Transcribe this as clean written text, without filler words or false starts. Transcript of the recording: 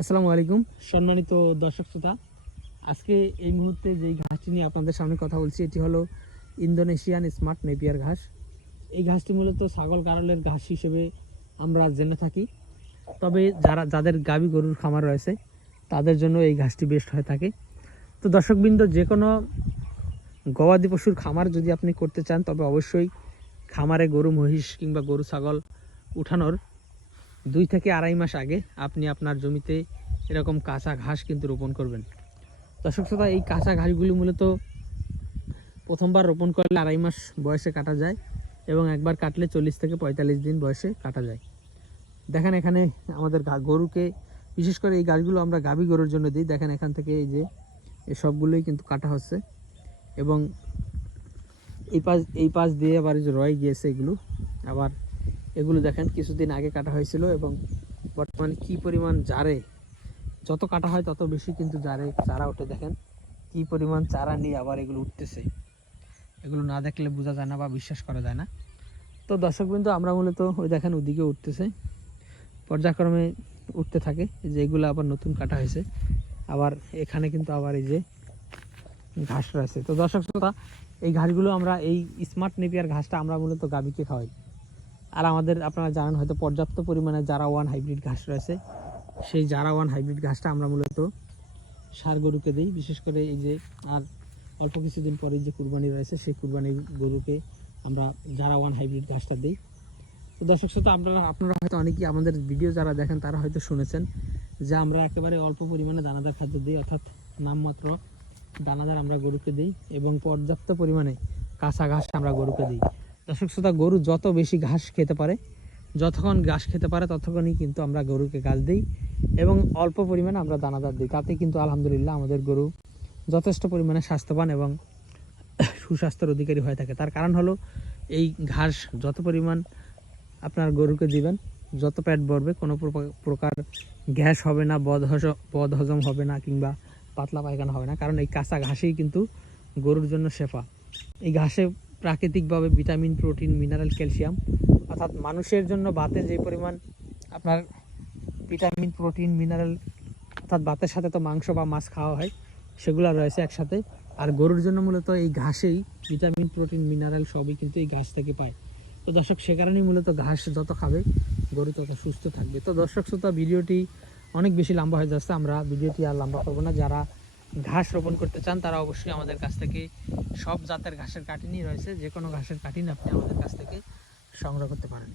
আসসালামু আলাইকুম সম্মানিত দর্শক শ্রোতা। আজকে এই মুহূর্তে যেই ঘাসটি নিয়ে আপনাদের সামনে কথা বলছি এটি হলো ইন্দোনেশিয়ান স্মার্ট নেপিয়ার ঘাস। এই ঘাসটি মূলত ছাগল গারলের ঘাস হিসেবে আমরা জেনে থাকি, তবে যাদের গাভী গরুর খামার রয়েছে তাদের জন্য এই ঘাসটি বেস্ট হয়ে থাকে। তো দর্শকবৃন্দ, যে কোনো গবাদি পশুর খামার যদি আপনি করতে চান তবে অবশ্যই খামারে গরু মহিষ কিংবা গরু ছাগল উঠানোর 2 থেকে আড়াই মাস আগে আপনি আপনার জমিতে এরকম কাঁচা ঘাস কিন্তু রোপণ করবেন। দর্শক শ্রোতা, এই কাঁচা ঘাসগুলি মূলত প্রথমবার রোপণ করলে আড়াই মাস বয়সে কাটা যায় এবং একবার কাটলে 40 থেকে 45 দিন বয়সে কাটা যায়। দেখেন এখানে আমাদের গরুকে, বিশেষ করে এই গাছগুলো আমরা গাভী গরুর জন্য দিই। দেখেন এখান থেকে এই যে সবগুলোই কিন্তু কাটা হচ্ছে এবং এই পাশ দিয়ে আবার যে রয়ে গিয়েছে এগুলো, আবার এগুলো দেখেন কিছুদিন আগে কাটা হয়েছিল এবং বর্তমানে কি পরিমাণ জারে, যত কাটা হয় তত বেশি কিন্তু জারে চারা ওঠে। দেখেন কি পরিমাণ চারা নিয়ে আবার এগুলো উঠতেছে, এগুলো না দেখলে বোঝা যায় না বা বিশ্বাস করা যায় না। তো দর্শকবৃন্দ, আমরা মূলত ওই দেখেন ওদিকে উঠতেছে, পর্যায়ক্রমে উঠতে থাকে। যে এগুলো আবার নতুন কাটা হয়েছে, আবার এখানে কিন্তু আবার এই যে ঘাস রয়েছে। তো দর্শক শ্রোতা, এই ঘাসগুলো আমরা, এই স্মার্ট নেপিয়ার ঘাসটা আমরা মূলত গাভীকে খাওয়াই। আর আমাদের, আপনারা জানেন হয়তো, পর্যাপ্ত পরিমাণে জারা ওয়ান হাইব্রিড ঘাস রয়েছে। সেই জারা ওয়ান হাইব্রিড ঘাসটা আমরা মূলত ষাঁড় গরুকে দিই। বিশেষ করে এই যে আর অল্প কিছুদিন পরে যে কুরবানি রয়েছে সেই কুরবানির গরুকে আমরা জারা ওয়ান হাইব্রিড ঘাসটা দিই। তো দর্শক শ্রোতা, আপনারা হয়তো অনেকেই আমাদের ভিডিও যারা দেখেন তারা হয়তো শুনেছেন যে আমরা একেবারে অল্প পরিমাণে দানাদার খাদ্য দিই, অর্থাৎ নামমাত্র দানাদার আমরা গরুকে দিই এবং পর্যাপ্ত পরিমাণে কাঁচা ঘাস আমরা গরুকে দিই। দর্শক শ্রোতা, গরু যত বেশি ঘাস খেতে পারে, যতক্ষণ ঘাস খেতে পারে ততক্ষণই কিন্তু আমরা গরুকে ঘাস দিই এবং অল্প পরিমাণে আমরা দানাদার দিই। তাতে কিন্তু আলহামদুলিল্লাহ আমাদের গরু যথেষ্ট পরিমাণে স্বাস্থ্যবান এবং সুস্বাস্থ্যের অধিকারী হয়ে থাকে। তার কারণ হলো, এই ঘাস যত পরিমাণ আপনার গরুকে দিবেন, যত পেট ভরবে, কোনো প্রকার গ্যাস হবে না, বদহজম হবে না কিংবা পাতলা পায়খানা হবে না। কারণ এই কাঁচা ঘাসেই কিন্তু গরুর জন্য শেফা। এই ঘাসে প্রাকৃতিকভাবে ভিটামিন, প্রোটিন, মিনারেল, ক্যালসিয়াম, অর্থাৎ মানুষের জন্য ভাতে যে পরিমাণ আপনার ভিটামিন, প্রোটিন, মিনারেল, অর্থাৎ ভাতের সাথে তো মাংস বা মাছ খাওয়া হয়, সেগুলো রয়েছে একসাথে। আর গরুর জন্য মূলত এই ঘাসেই ভিটামিন, প্রোটিন, মিনারেল সবই কিন্তু এই ঘাস থেকে পায়। তো দর্শক, সে কারণেই মূলত ঘাস যত খাবে গরু তত সুস্থ থাকবে। তো দর্শক শ্রোতা, ভিডিওটি অনেক বেশি লম্বা হয়ে যাচ্ছে, আমরা ভিডিওটি আর লম্বা করবো না। যারা ঘাস রোপণ করতে চান তারা অবশ্যই আমাদের কাছ থেকে সব জাতের ঘাসের কাটিনি রয়েছে, যে কোনো ঘাসের কাটিনি আপনি আমাদের কাছ থেকে সংগ্রহ করতে পারেন।